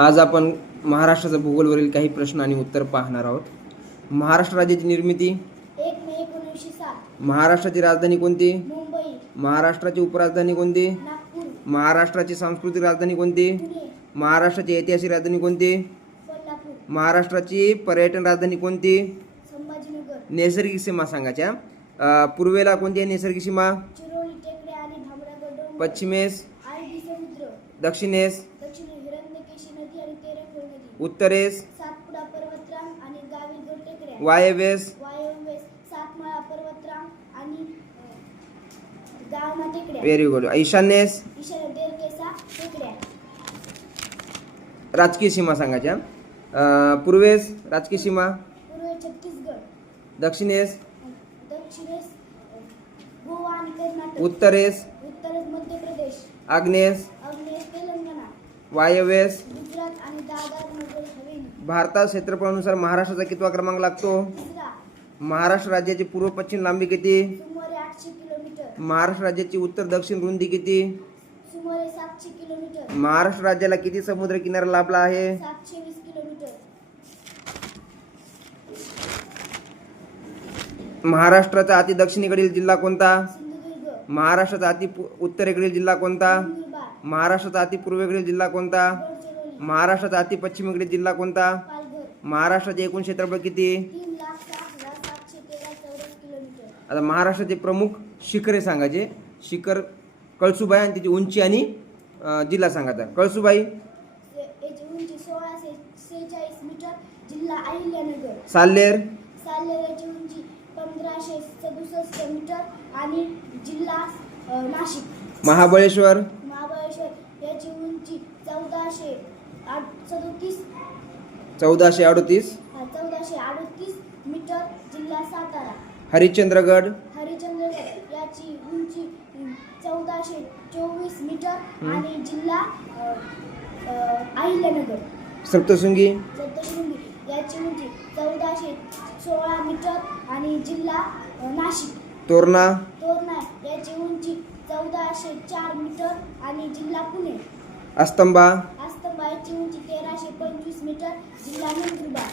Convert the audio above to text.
आज आपण महाराष्ट्राचा भूगोलवरील काही प्रश्न आणि उत्तर पाहणार आहोत. महाराष्ट्र राज्याची निर्मिती 1 मे 1907. महाराष्ट्राची राजधानी कोणती? मुंबई. महाराष्ट्राची उपराजधानी कोणती? नागपूर. महाराष्ट्राची सांस्कृतिक राजधानी कोणती? पुणे. महाराष्ट्राची ऐतिहासिक राजधानी कोणती? कोल्हापूर. महाराष्ट्राची पर्यटन राजधानी कोणती? संभाजीनगर. नैसर्गिक सीमा सांगायच्या. पूर्वेला कोणती आहे नैसर्गिक सीमा? चिरोली टेकड्या आणि भामरागड डोंगर. पश्चिमेस? अरबी समुद्र. दक्षिणेस? दक्षिण हिरण्यकेशी नदी आणि तेरेखोल नदी. उत्तरेस? सातपुडा पर्वतरांग आणि गाविलगड टेकड्या. वायव्येस? वायव्येस सातमाळा पर्वतरांग आणि गावना टेकड्या. Very good. ईशान्येस? ईशान्य देरकेसा टेकड्या. राजकीय सीमा सांगायच्या. पूर्वेस राजकीय सीमा? पूर्वे छत्तीसगड. दक्षिणेस? दक्षिणेस गोवा आणि कर्नाटक. उत्तरेस? उत्तरेस मध्य प्रदेश. आग्नेयेस? आग्नेयेस तेलंगणा. वायव्येस? गुजरात आणि दादर नगर हवेली. भारतात क्षेत्रफळानुसार महाराष्ट्राचा कितवा क्रमांक लागतो? तिसरा. महाराष्ट्र राज्याची पूर्व पश्चिम लांबी किती? सुमारे 800 किलोमीटर. महाराष्ट्र राज्याची उत्तर दक्षिण रुंदी किती? सुमारे 700 किलोमीटर. महाराष्ट्र राज्याला किती समुद्र किनारा लाभला आहे? 720 किलोमीटर. महाराष्ट्राचा अति दक्षिणेकडील जिल्हा कोणता? सिंधुदुर्ग. महाराष्ट्राचा अति उत्तरेकडील जिल्हा कोणता? नंदुरबार. महाराष्ट्राचा अति पूर्वेकडील जिल्हा कोणता? गडचिरोली. महाराष्ट्राचा अति पश्चिमेकडील जिल्हा कोणता? पालघर. महाराष्ट्राचे एकूण क्षेत्रफळ किती? 3,60,713 चौरस किलोमीटर. आता महाराष्ट्राचे प्रमुख शिखरे सांगायचे. शिखर कळसुबाई आणि त्याची उंची आणि जिल्हा सांगायचा. कळसुबाई? याची उंची 1646 मीटर. जिल्हा अहिल्यानगर. साल्हेर? साल्हेरची उंची 1567 मीटर आणि जिल्हा नाशिक. महाबळेश्वर? महाबळेश्वर याची उंची 1438 1438 मीटर. जिल्हा सातारा. हरिश्चंद्रगड? हरिश्चंद्रगड याची उंची 1424 मीटर आणि जिल्हा अहिल्यानगर. सप्तशृंगी? सप्तशृंगी याची उंची 1416 मीटर आणि जिल्हा नाशिक. तोरणा? तोरणा याची उंची 1404 मीटर आणि जिल्हा पुणे. अस्तंबा? आस्तंबा याची उंची 1325 मीटर. जिल्हा नंदुरबार.